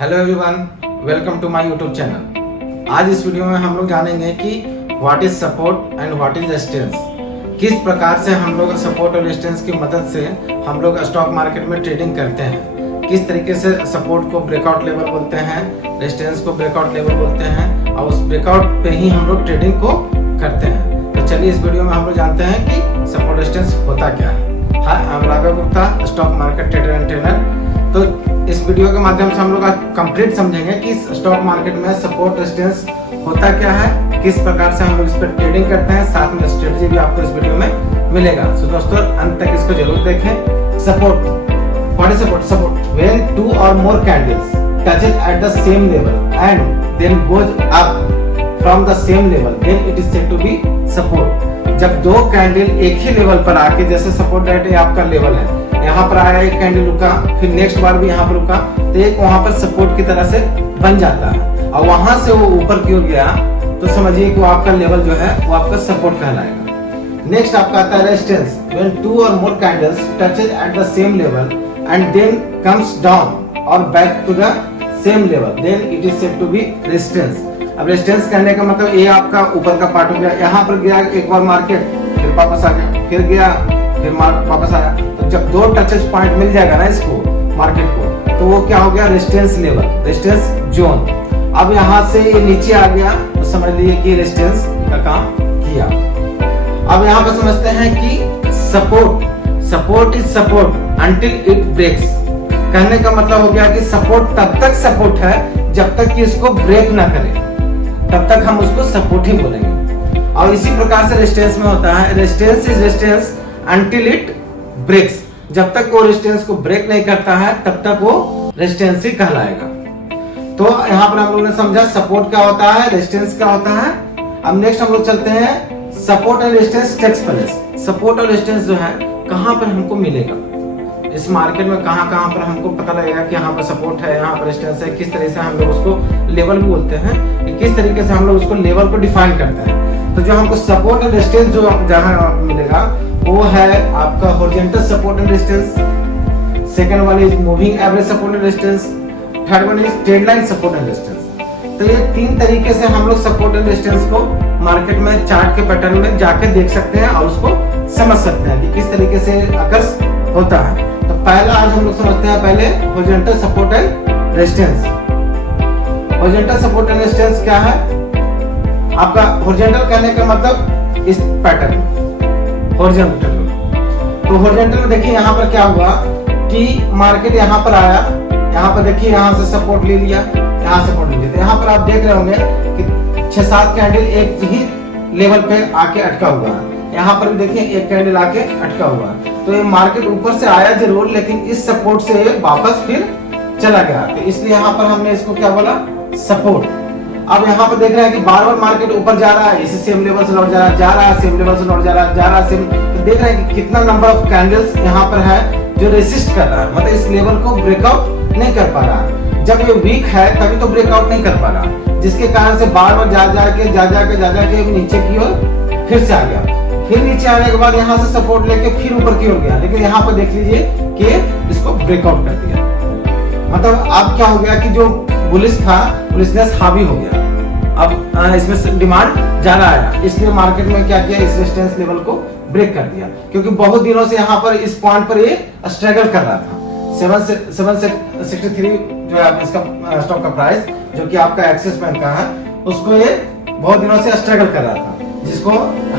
Hello everyone, welcome to my YouTube channel. आज इस video में हम लोग जानेंगे कि what is support and what is resistance. किस प्रकार से हम लोग सपोर्ट और रेजिस्टेंस की मदद से हम लोग स्टॉक मार्केट में ट्रेडिंग करते हैं। किस तरीके से सपोर्ट को ब्रेकआउट लेवल बोलते हैं, रेजिस्टेंस को ब्रेकआउट लेवल बोलते हैं और उस ब्रेकआउट पे ही हम लोग ट्रेडिंग को करते हैं। तो चलिए इस वीडियो में हम लोग जानते हैं कि सपोर्ट रेजिस्टेंस होता क्या है। Hi, I am Raghav Gupta, stock market trader and trainer. तो इस वीडियो के माध्यम से हम लोग कंप्लीट समझेंगे कि स्टॉक मार्केट में सपोर्ट रेजिस्टेंस होता क्या है, किस प्रकार से हम लोग इस पर ट्रेडिंग करते हैं, साथ में स्ट्रेटजी भी आपको इस वीडियो में मिलेगा। तो दोस्तों अंत तक इसको जरूर देखें। Support, what is support? Support when two और more candles touches at the same level and then goes up from the same level, then it is said to be support। जब दो कैंडल एक ही लेवल पर आके, जैसे support date है आपका level है, यहाँ पर आया एक कैंडल रुका, फिर नेक्स्ट बार भी यहाँ पर रुका, तो एक वहाँ पर सपोर्ट की तरह से बन जाता है और वहां से वो ऊपर की ओर गया तो समझिए कि वो आपका लेवल जो है वो आपका सपोर्ट कहलाएगा। नेक्स्ट आपका आता है रेजिस्टेंस, व्हेन टू और more candles touches at the same level and then comes down और back to the same level, then it is said to be resistance. अब रेजिस्टेंस कहने का मतलब ये आपका ऊपर का पार्ट हो गया, यहाँ पर गया एक बार मार्केट, फिर वापस आ गया, फिर गया, फिर वापस आया। तो जब दो टचेस पॉइंट मिल जाएगा ना इसको मार्केट को, तो वो क्या हो गया? Resistance level, resistance zone. अब यहाँ से ये नीचे आ गया तो समझ लीजिए कि रेजिस्टेंस का काम किया। अब यहाँ पर समझते हैं कि support is support until it breaks. कहने का मतलब हो गया कि सपोर्ट तब तक सपोर्ट है जब तक कि इसको ब्रेक ना करे, तब तक हम उसको सपोर्ट ही बोलेंगे। और इसी प्रकार से रेजिस्टेंस में होता है, resistance is resistance until it breaks. जब तक वो रेजिस्टेंस को ब्रेक नहीं करता है तब तक वो रेजिस्टेंस ही कहलाएगा। तो यहाँ पर हम लोगों ने समझा सपोर्ट क्या होता है, रेजिस्टेंस क्या होता है। अब नेक्स्ट हम लोग चलते हैं support and resistance takes place. Support और रेजिस्टेंस जो है कहाँ पर हमको मिलेगा इस मार्केट में, कहाँ पर हमको पता लगेगा कि यहाँ पर सपोर्ट है, यहाँ पर रेजिस्टेंस है, किस तरह से हम लोग उसको लेवल भी बोलते हैं, किस तरीके से हम लोग उसको लेवल को डिफाइन करते हैं। तो जो हमको सपोर्ट एंड रेजिस्टेंस जो जहाँ मिलेगा वो है आपका horizontal support and resistance, second one is moving average support and resistance, third one is trend line support and resistance. तो ये तीन तरीके से हम लोग सपोर्ट एंड रेजिस्टेंस को मार्केट में चार्ट के पैटर्न में जाके देख सकते हैं और उसको समझ सकते हैं कि किस तरीके से अकर्स होता है। तो पहला आज हम लोग समझते हैं पहले horizontal support and resistance. Horizontal support and resistance क्या है? आपका हॉरिजॉन्टल कहने का मतलब इस पैटर्न हॉरिजॉन्टल। तो हॉरिजॉन्टल में देखिए यहाँ पर क्या हुआ कि मार्केट यहाँ पर आया, यहाँ पर देखिए यहाँ से सपोर्ट ले लिया, यहाँ सपोर्ट ले लिया। तो यहाँ पर आप देख रहे होंगे कि 6-7 कैंडल एक ही लेवल पे आके अटका हुआ है। यहाँ पर भी देखिए एक कैंडल आके अटका हुआ है। तो ये मार्केट ऊपर से आया जरूर, लेकिन इस सपोर्ट से वापस फिर चला गया, तो इसलिए यहाँ पर हमने इसको क्या बोला? सपोर्ट। अब यहाँ पर देख रहे हैं कि बार बार मार्केट ऊपर जा रहा है, इसी सेम लेवल से लौट जा रहा है, सेम लेवल से लौट जा रहा है, सेम। तो देख रहे हैं कि कितना नंबर ऑफ कैंडल्स यहाँ पर है जो रेसिस्ट कर रहा है, मतलब इस लेवल को ब्रेकआउट नहीं कर पा रहा है। जब ये वीक है तभी तो ब्रेकआउट नहीं कर पा रहा, जिसके कारण से बार बार जा के नीचे की ओर फिर से आ गया। फिर नीचे आने के बाद यहाँ से सपोर्ट लेके फिर ऊपर की ओर गया, लेकिन यहाँ पर देख लीजिए कि इसको ब्रेकआउट कर दिया। मतलब अब क्या हो गया कि जो बुलिश था, बुलिशनेस हावी हो गया। अब इसमें डिमांड ज्यादा आया, इसलिए मार्केट में क्या किया, इस रेजिस्टेंस लेवल को ब्रेक कर दिया, क्योंकि बहुत दिनों से यहाँ पर इस पॉइंट पर ये स्ट्रगल कर रहा था। 763 जो है इसका स्टॉक का प्राइस, जो कि आपका एक्सिस बैंक का है, उसको ये बहुत दिनों से स्ट्रगल कर रहा था, जिसको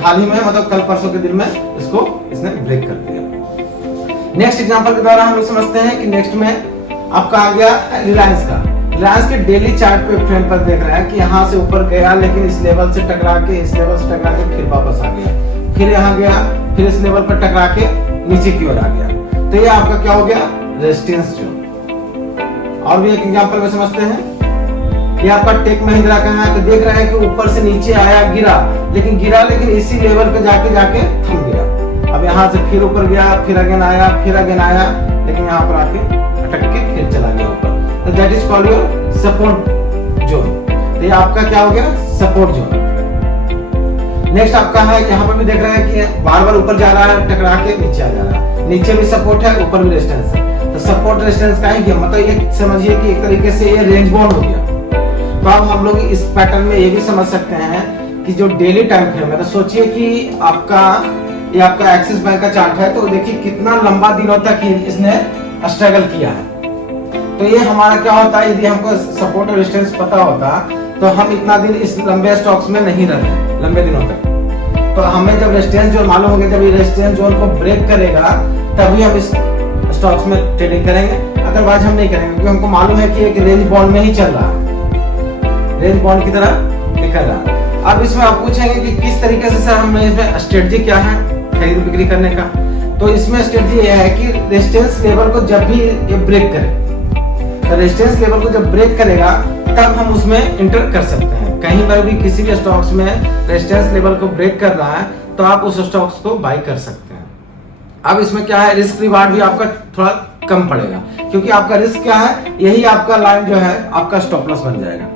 हाल ही में मतलब कल परसों के दिन में इसको इसने ब्रेक कर दिया। नेक्स्ट एग्जांपल के द्वारा हम लोग समझते हैं कि नेक्स्ट में आपका आ गया रिलायंस का। रिलायंस के डेली चार्ट पे फ्रेम पर देख रहे हैं कि यहाँ से ऊपर गया, लेकिन इस लेवल से टकरा के, इस लेवल से टकरा के फिर वापस आ गया, फिर यहाँ गया, फिर इस लेवल पर टकरा के नीचे की ओर आ गया। तो ये आपका क्या हो गया? Resistance zone. और भी एक एग्जांपल में समझते हैं, ये आपका टेक महिंद्रा का है। तो देख रहे हैं कि ऊपर से नीचे आया, गिरा, लेकिन इसी लेवल पे जाके थम गया। अब यहाँ से फिर ऊपर गया, फिर अगेन आया, लेकिन यहाँ पर आके अटक के फिर चला गया ऊपर। तो that is called your support zone. तो ये आपका क्या हो गया? Support zone. नेक्स्ट आपका है, यहाँ पर भी देख रहे हैं कि बार बार ऊपर जा रहा है, टकरा के नीचे आ जा रहा है, नीचे भी सपोर्ट है, ऊपर भी रेजिस्टेंस है। तो सपोर्ट रेजिस्टेंस का ही गेम, मतलब ये समझिए कि एक तरीके से ये रेंज बाउंड हो गया। तो अब हम लोग इस पैटर्न में ये भी समझ सकते हैं कि जो डेली टाइम फ्रेम है, तो सोचिए कि ये आपका एक्सिस बैंक का चार्ट है, तो देखिए कितना लंबा दिनों तक इसने स्ट्रगल किया है। तो ये हमारा क्या होता है, यदि हमको सपोर्ट और रेजिस्टेंस पता होता तो हम इतना दिन इस लंबे स्टॉक्स में नहीं रहते लंबे दिनों तक। तो हमें जब रेजिस्टेंस जोन मालूम हो गया, जब ये रेजिस्टेंस जोन को ब्रेक करेगा तभी हम इस स्टॉक्स में ट्रेडिंग करेंगे, अदरवाइज हम नहीं करेंगे, क्योंकि हमको मालूम है कि एक रेंज बाउंड में ही चल रहा है, रेंज बाउंड की तरह निकल रहा है। अब इसमें आप पूछेंगे कि किस तरीके से सर हमने इसमें स्ट्रेटजी क्या है खरीद बिक्री करने का। तो इसमें स्ट्रेटजी ये है कि रेजिस्टेंस लेवल को जब भी ये ब्रेक करे, तो रेजिस्टेंस लेवल को जब ब्रेक करेगा तब हम उसमें इंटर कर सकते हैं। कहीं पर भी किसी भी स्टॉक्स में रेजिस्टेंस लेवल को ब्रेक कर रहा है तो आप उस स्टॉक्स को बाय कर सकते हैं। अब इसमें क्या है, रिस्क रिवार्ड भी आपका थोड़ा कम पड़ेगा, क्योंकि आपका रिस्क क्या है, यही आपका लाइन जो है आपका स्टॉप लॉस बन जाएगा।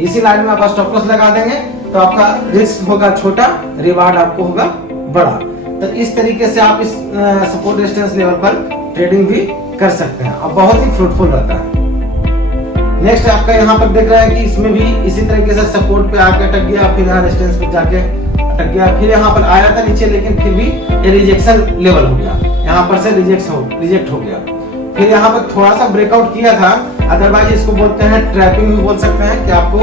इसी लाइन में आप स्टॉप लॉस लगा देंगे तो आपका रिस्क होगा छोटा, रिवार्ड आपको होगा बड़ा। तो इस तरीके से आप इस सपोर्ट रेजिस्टेंस लेवल पर ट्रेडिंग भी कर सकते हैं और बहुत ही फ्रूटफुल रहता है। नेक्स्ट आपका यहाँ पर देख रहा है कि इसमें भी इसी तरीके से सपोर्ट पे आके अटक गया, फिर यहाँ रेजिस्टेंस पे जाके अटक गया, फिर यहाँ पर आया था नीचे, लेकिन फिर भी ये रिजेक्शन लेवल हो गया, यहाँ पर से रिजेक्ट हो गया। फिर यहाँ पर थोड़ा सा ब्रेकआउट किया था, अदरवाइज इसको बोलते हैं ट्रैपिंग भी बोल सकते हैं कि आपको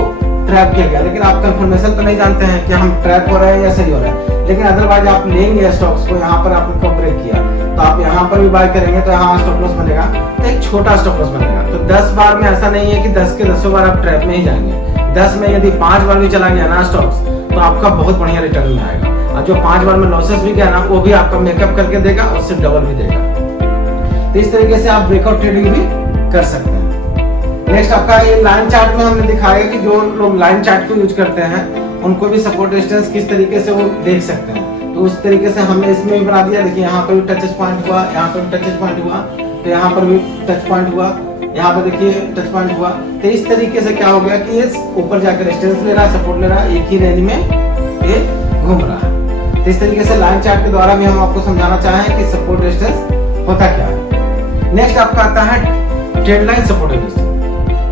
ट्रैप किया गया, लेकिन आप कंफर्मेशन तो नहीं जानते हैं कि हम ट्रैप हो रहे हैं या सही हो रहा है। लेकिन अदरवाइज आप लेंगे स्टॉक्स को, यहाँ पर आपको ब्रेक किया तो आप यहाँ पर भी बाय करेंगे तो यहाँ स्टॉप लॉस बनेगा, तो एक छोटा स्टॉप लॉस बनेगा। तो 10 बार में ऐसा नहीं है कि 10 के 10 बार आप ट्रैप में ही जाएंगे। 10 में यदि 5 बार भी चला गया ना स्टॉक्स, तो आपका बहुत बढ़िया रिटर्न में आएगा, और जो 5 बार में लॉसेस भी गया ना वो भी आपका मेकअप करके देगा, उससे डबल भी देगा। तो इस तरीके से आप ब्रेकआउट ट्रेडिंग भी कर सकते हैं। नेक्स्ट आपका ये लाइन चार्ट में हमने दिखाया कि जो लोग लाइन चार्ट को यूज करते हैं उनको भी सपोर्ट रेजिस्टेंस किस तरीके से वो देख सकते हैं। तो उस तरीके से हमने इसमें भी बना दिया। देखिए यहाँ पर भी टचेस पॉइंट हुआ, यहाँ पर भी टचेस पॉइंट हुआ, तो यहाँ पर भी टच पॉइंट हुआ, यहाँ पर देखिए टच पॉइंट हुआ। तो इस तरीके से क्या हो गया कि ये ऊपर जाकर रेजिस्टेंस ले रहा है, सपोर्ट ले रहा है, एक ही रेंज में ये घूम रहा है। तो इस तरीके से लाइन चार्ट के द्वारा भी हम आपको समझाना चाहें कि सपोर्ट रेजिस्टेंस होता क्या है। नेक्स्ट आपका आता है trend line support resistance.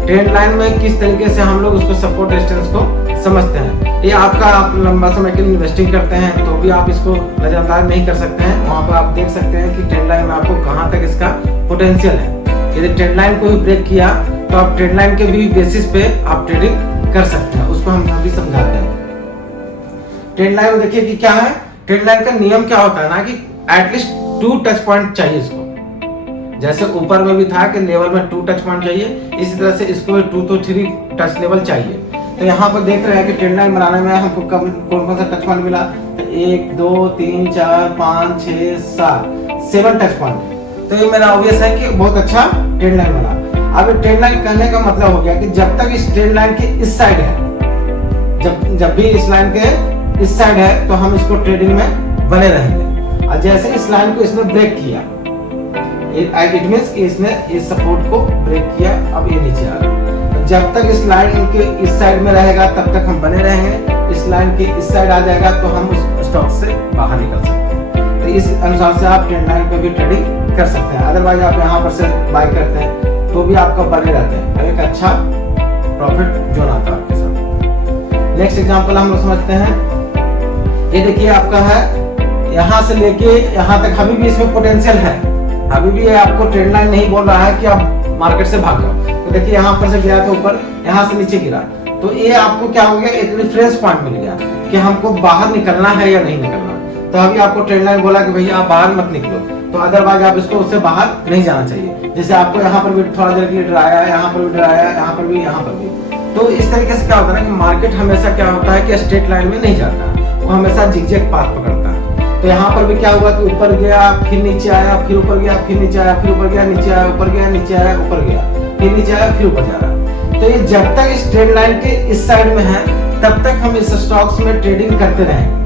Trend line में किस तरीके से हम लोग उसको सपोर्ट रेजिस्टेंस को समझते हैं। ये आपका आप लंबा समय के लिए इन्वेस्टिंग करते हैं तो भी आप इसको नजरअंदाज नहीं कर सकते हैं। वहां पर आप देख सकते हैं कि ट्रेंड लाइन में आपको कहां तक इसका पोटेंशियल है। यदि ट्रेंड लाइन को भी ब्रेक किया तो आप ट्रेंड लाइन के भी बेसिस पे आप ट्रेडिंग कर सकते हैं, उसको हम अभी समझाते हैं। ट्रेंड लाइन में देखिए कि क्या है, ट्रेंड लाइन का नियम क्या होता है ना कि एटलीस्ट 2 टच पॉइंट चाहिए इसको। जैसे ऊपर में भी था कि लेवल में 2 टच पॉइंट चाहिए, इसी तरह से इसको 2 to 3 टच लेवल चाहिए। तो यहाँ पर देख रहे हैं कि ट्रेंड लाइन बनाने में हमको कौन कौन सा टच पॉइंट मिला, तो 1 2 3 4 5 6 7 टच पॉइंट। तो ये मेरा ऑब्वियस है कि बहुत अच्छा ट्रेंड लाइन बना। अब ट्रेंड लाइन कहने का मतलब हो गया कि जब तक इस ट्रेंड लाइन के इस साइड है, जब भी इस लाइन के इस साइड है तो हम इसको ट्रेडिंग में बने रहेंगे। और जैसे इस लाइन को इसने ब्रेक किया, इट मींस कि इसने इस सपोर्ट को ब्रेक किया, अब ये नीचे आ रहा है। जब तक इस लाइन के इस साइड में रहेगा तब तक हम बने रहेंगे। इस लाइन के इस साइड आ जाएगा तो हम उस स्टॉक से बाहर निकल सकते हैं। तो इस अनुसार से आप ट्रेंड लाइन पे भी ट्रेडिंग कर सकते हैं। अदरवाइज आप यहाँ पर से बाय करते हैं तो भी आपका बने रहते हैं, एक अच्छा प्रॉफिट जोन आता है आपके साथ। नेक्स्ट एग्जांपल हम लोग समझते हैं। ये देखिए आपका है यहाँ से लेके यहाँ तक, अभी भी इसमें पोटेंशियल है, अभी भी ये आपको ट्रेंड लाइन नहीं बोल रहा है कि आप मार्केट से भाग जाओ। तो देखिए यहाँ पर से गया तो ऊपर, यहाँ से नीचे गिरा, तो ये आपको क्या हो गया, एक रेफरेंस पॉइंट मिल गया कि हमको बाहर निकलना है या नहीं निकलना। तो अभी आपको ट्रेंड लाइन बोला कि भैया आप बाहर मत निकलो, तो अदरवाइज आप इसको उससे बाहर नहीं जाना चाहिए। जैसे आपको यहाँ पर भी थोड़ा देर के लिए डराया, यहाँ पर भी डराया, यहाँ पर भी, यहाँ पर भी। तो इस तरीके से क्या होता है ना कि मार्केट हमेशा क्या होता है कि स्ट्रेट लाइन में नहीं जाता, वो हमेशा जिगजैग पाथ पकड़ता है। तो यहाँ पर भी क्या हुआ कि ऊपर गया, फिर नीचे आया, फिर ऊपर गया, फिर नीचे आया, फिर ऊपर गया, नीचे आया, ऊपर गया, नीचे आया, ऊपर गया, फिर नीचे आया, फिर ऊपर जा रहा। तो ये जब तक इस ट्रेंड लाइन के इस साइड में है तब तक हम इस स्टॉक्स में ट्रेडिंग करते रहेंगे।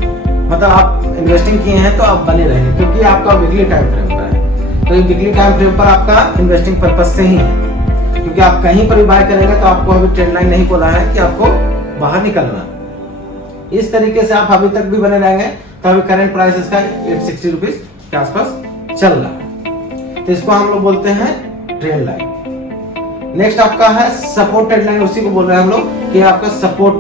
मतलब आप इन्वेस्टिंग किए हैं तो आप बने रहेंगे, क्योंकि आपका वीकली टाइम फ्रेम पर है। तो ये वीकली टाइम फ्रेम पर आपका इन्वेस्टिंग पर्पज से ही है, क्योंकि आप कहीं पर भी बाय करेंगे तो आपको अभी ट्रेंड लाइन नहीं बोला है कि आपको बाहर निकलना। इस तरीके से आप अभी तक भी बने रहेंगे। तो अभी करंट प्राइस इसका 860 रुपीज के आसपास चल रहा है। तो इसको हम लोग बोलते हैं ट्रेंड लाइन। नेक्स्ट आपका है सपोर्ट ट्रेंड लाइन, उसी को बोल रहे हैं हम लोग कि आपका सपोर्ट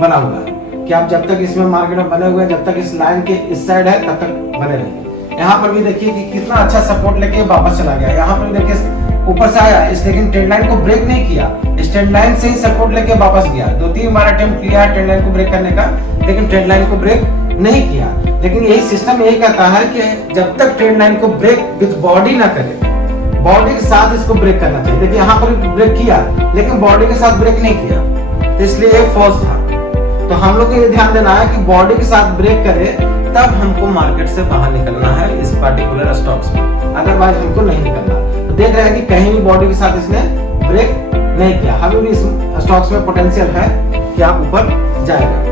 बना हुआ है कि आप जब तक इसमें मार्केट में बने हुए हैं, जब तक इस लाइन के इस साइड है तब तक बने रहेंगे। यहाँ पर भी देखिए कि कितना अच्छा सपोर्ट लेके वापस चला गया। यहाँ पर भी देखिए ऊपर से आया, इस लेकिन ट्रेंड लाइन को ब्रेक नहीं किया, इस ट्रेंड लाइन से ही सपोर्ट लेके वापस गया। 2-3 बार अटेम्प्ट किया ट्रेंड लाइन को ब्रेक करने का, लेकिन ट्रेंड लाइन को ब्रेक नहीं किया। लेकिन यही सिस्टम यही कहता है कि जब तक ट्रेंड लाइन को ब्रेक विद बॉडी ना करे, बॉडी के साथ इसको ब्रेक करना चाहिए। देखिए यहाँ पर ब्रेक किया लेकिन बॉडी के साथ ब्रेक नहीं किया, तो इसलिए ये फॉल्स था। तो हम लोग को ये ध्यान देना है कि बॉडी के साथ ब्रेक करे तब हमको मार्केट से बाहर निकलना है इस पर्टिकुलर स्टॉक्स में, अदरवाइज हमको नहीं निकलना। तो देख रहे हैं कि कहीं भी बॉडी के साथ इसने ब्रेक नहीं किया। अभी भी इस स्टॉक्स में पोटेंशियल है कि आप ऊपर जाएगा।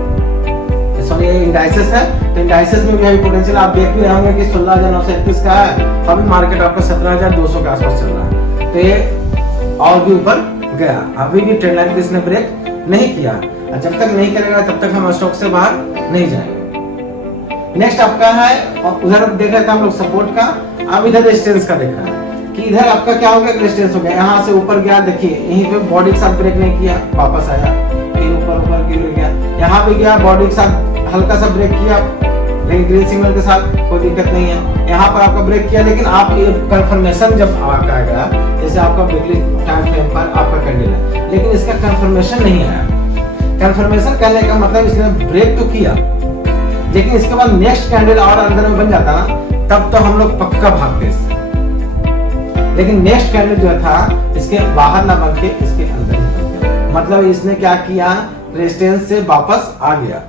सॉरी ये इंडाइसेस है, तो इंडाइसेस में भी अभी पोटेंशियल आप देख भी रहे होंगे कि 16,931 का है, अभी मार्केट आपका 17,200 के आसपास चल रहा है। तो ये और भी ऊपर गया, अभी भी ट्रेंड लाइन को इसने ब्रेक नहीं किया। जब तक नहीं करेगा तब तक हम स्टॉक से बाहर नहीं जाएंगे। नेक्स्ट आपका है, उधर देख रहे थे हम लोग सपोर्ट का, अब इधर रेजिस्टेंस का देखा है कि इधर आपका क्या हो गया, रेजिस्टेंस हो गया। यहाँ से ऊपर गया, देखिए यहीं पे बॉडी के साथ ब्रेक नहीं किया, वापस आया, फिर ऊपर गिर गया। यहाँ पे गया, बॉडी के साथ हल्का सा ब्रेक किया, ग्रीन सिग्नल के साथ, कोई दिक्कत नहीं है। यहाँ पर आपका ब्रेक किया, लेकिन आप ये कंफर्मेशन जब आएगा, जैसे आपका वीकली टाइम फ्रेम पर आपका कैंडल है, लेकिन इसका कंफर्मेशन नहीं आया। कंफर्मेशन करने का मतलब इसने ब्रेक तो किया, लेकिन इसके बाद नेक्स्ट कैंडल और अंदर में बन जाता ना, तब तो हम लोग पक्का भागते इससे। लेकिन नेक्स्ट कैंडल जो था इसके बाहर ना बन के इसके अंदर ही बन गया, मतलब इसने क्या किया, रेजिस्टेंस से वापस आ गया।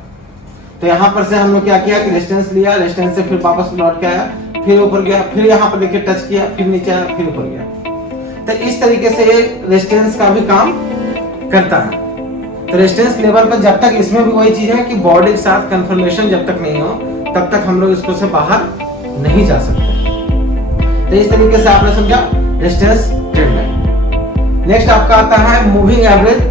तो यहाँ पर से हम लोग क्या किया कि रेजिस्टेंस लिया, रेजिस्टेंस से फिर वापस लौट के आया, फिर ऊपर गया, फिर यहाँ पर देखिए टच किया, फिर नीचे आया, फिर ऊपर गया। तो इस तरीके से ये रेजिस्टेंस का भी काम करता है। तो रेजिस्टेंस लेवल पर जब तक इसमें भी वही चीज है कि बॉडी के साथ कंफर्मेशन जब तक नहीं हो तब तक हम लोग इसको से बाहर नहीं जा सकते। तो इस तरीके से आपने समझा रेजिस्टेंस ट्रेंड लाइन। नेक्स्ट आपका आता है moving average,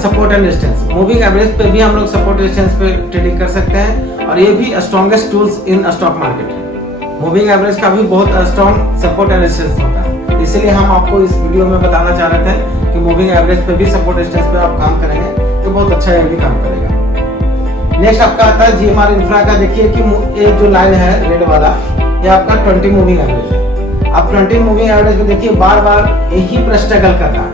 support and resistance. Moving average पे भी हम लोग सपोर्ट रेजिस्टेंस पे ट्रेडिंग कर सकते हैं, और ये भी strongest tools in stock market है। मूविंग एवरेज का भी बहुत स्ट्रॉन्ग सपोर्ट एंड रेजिस्टेंस होता है, इसीलिए हम आपको इस वीडियो में बताना चाह रहे थे कि मूविंग एवरेज पे भी सपोर्ट रेजिस्टेंस पे आप काम करेंगे तो बहुत अच्छा ये भी काम करेगा। नेक्स्ट आपका आता है जीएमआर इंफ्रा का। देखिए कि ये जो लाइन है रेड वाला, ये आपका 20 मूविंग एवरेज है। आप 20 मूविंग एवरेज में देखिए बार बार यही पर स्ट्रगल कर रहा है,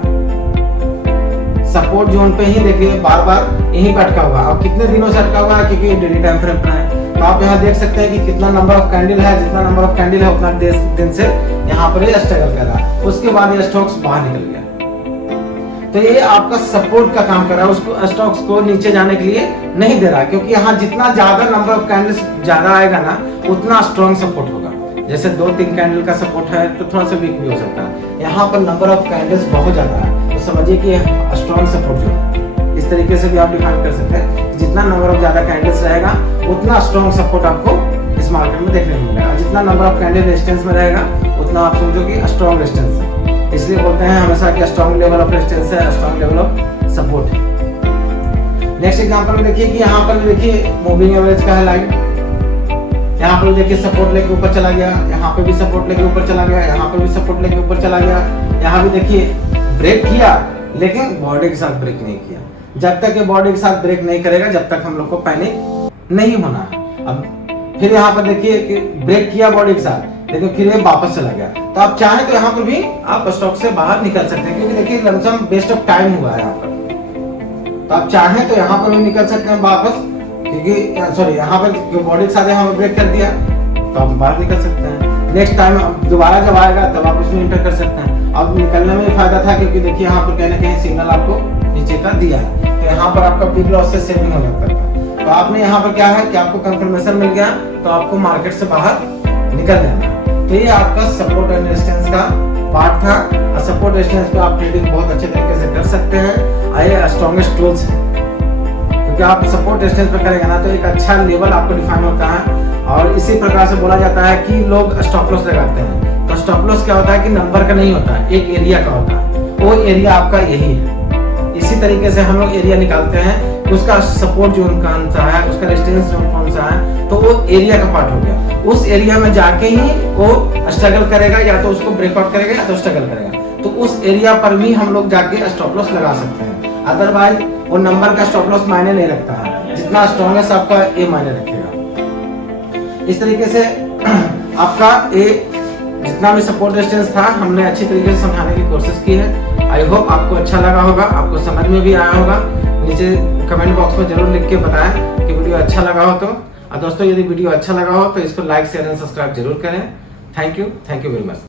सपोर्ट जोन पे ही देखिए बार बार यहीं पे अटका हुआ। अब कितने दिनों से अटका हुआ है, क्योंकि डेली टाइम फ्रेम पर है। तो आप यहाँ देख सकते हैं कि कितना नंबर ऑफ कैंडल है, जितना नंबर ऑफ कैंडल है उतना दिन से यहाँ पर ये स्ट्रगल कर रहा है। उसके बाद ये स्टॉक्स बाहर निकल गया, तो ये आपका सपोर्ट का काम कर रहा है, उसको स्टॉक्स को नीचे जाने के लिए नहीं दे रहा, क्योंकि यहाँ जितना ज्यादा नंबर ऑफ कैंडल्स ज्यादा आएगा ना उतना स्ट्रॉन्ग सपोर्ट होगा। जैसे 2-3 कैंडल का सपोर्ट है तो थोड़ा सा वीक भी हो सकता है, यहाँ पर नंबर ऑफ कैंडल्स बहुत ज्यादा है, तो समझिए कि स्ट्रॉन्ग सपोर्ट जो है। इस तरीके से भी आप डिफाइन कर सकते हैं, जितना नंबर ऑफ ज्यादा कैंडल्स रहेगा उतना स्ट्रॉन्ग सपोर्ट आपको इस मार्केट में देखने को मिलेगा। जितना नंबर ऑफ कैंडल रेजिस्टेंस में रहेगा उतना आप समझो कि स्ट्रॉन्ग रेजिस्टेंस है। इसलिए बोलते हैं हमेशा कि स्ट्रॉन्ग लेवल ऑफ रेजिस्टेंस है, स्ट्रॉन्ग लेवल ऑफ सपोर्ट है। नेक्स्ट एग्जांपल में देखिए कि यहाँ पर भी देखिए मूविंग एवरेज का है लाइन, यहाँ पर देखिए सपोर्ट लेके ऊपर चला गया, यहाँ पे भी सपोर्ट लेके ऊपर चला गया, यहाँ पे भी सपोर्ट लेके ऊपर चला गया। यहाँ भी देखिए ब्रेक किया लेकिन बॉडी के साथ ब्रेक नहीं किया। जब तक ये बॉडी के साथ ब्रेक नहीं करेगा जब तक हम लोग को पैनिक नहीं होना है। अब फिर यहाँ पर देखिए कि ब्रेक किया बॉडी के साथ, लेकिन फिर ये वापस चला गया। तो आप चाहें तो यहाँ पर भी आप स्टॉक से बाहर निकल सकते हैं, क्योंकि देखिए लमसम वेस्ट ऑफ टाइम हुआ है यहाँ पर। तो आप चाहें तो यहाँ पर भी निकल सकते हैं वापस, क्योंकि सॉरी यहाँ पर बॉडी के साथ यहाँ ब्रेक कर दिया तो आप बाहर निकल सकते हैं। नेक्स्ट टाइम दोबारा जब आएगा तब आप उसमें इंटर कर सकते हैं। अब निकलने में फायदा था, क्योंकि देखिए यहाँ पर कहीं ना कहीं सिग्नल आपको नीचे का दिया है, तो यहाँ पर आपका बिग लॉस से सेविंग हो जाता है। तो आपने यहाँ पर क्या है कि आपको कंफर्मेशन मिल गया तो आपको मार्केट से बाहर निकल जाना। तो ये आपका सपोर्ट एंड रेजिस्टेंस का पार्ट था, और सपोर्ट रेजिस्टेंस पे आप ट्रेडिंग बहुत अच्छे तरीके से कर सकते हैं। ये स्ट्रॉन्गेस्ट टूल्स है, क्योंकि आप सपोर्ट रेजिस्टेंस पे करेंगे ना तो एक अच्छा लेवल आपको डिफाइन होता है। और इसी प्रकार से बोला जाता है कि लोग स्टॉप लॉस लगाते हैं। तो स्टॉप लॉस क्या होता है कि नंबर का नहीं होता है, एक एरिया का होता है। वो एरिया आपका यही है, इसी तरीके से हम लोग एरिया निकालते हैं कि उसका सपोर्ट जोन कौन सा है, उसका रेजिस्टेंस जोन कौन सा है, तो वो एरिया का पार्ट हो गया। उस एरिया में जाके ही वो स्ट्रगल करेगा, या तो उसको ब्रेकआउट करेगा या तो स्ट्रगल करेगा। तो उस एरिया पर भी हम लोग जाके स्टॉप लॉस लगा सकते हैं। अदरवाइज वो नंबर का स्टॉप लॉस मायने नहीं रखता है, जितना स्ट्रॉन्गेस्ट आपका ए मायने रखेगा। इस तरीके से आपका ए जितना भी सपोर्ट रेजिस्टेंस था हमने अच्छी तरीके से समझाने की कोशिश की है। आई होप आपको अच्छा लगा होगा, आपको समझ में भी आया होगा। नीचे कमेंट बॉक्स में जरूर लिख के बताएं कि वीडियो अच्छा लगा हो तो। और दोस्तों यदि वीडियो अच्छा लगा हो तो इसको लाइक शेयर एंड सब्सक्राइब जरूर करें। Thank you very much.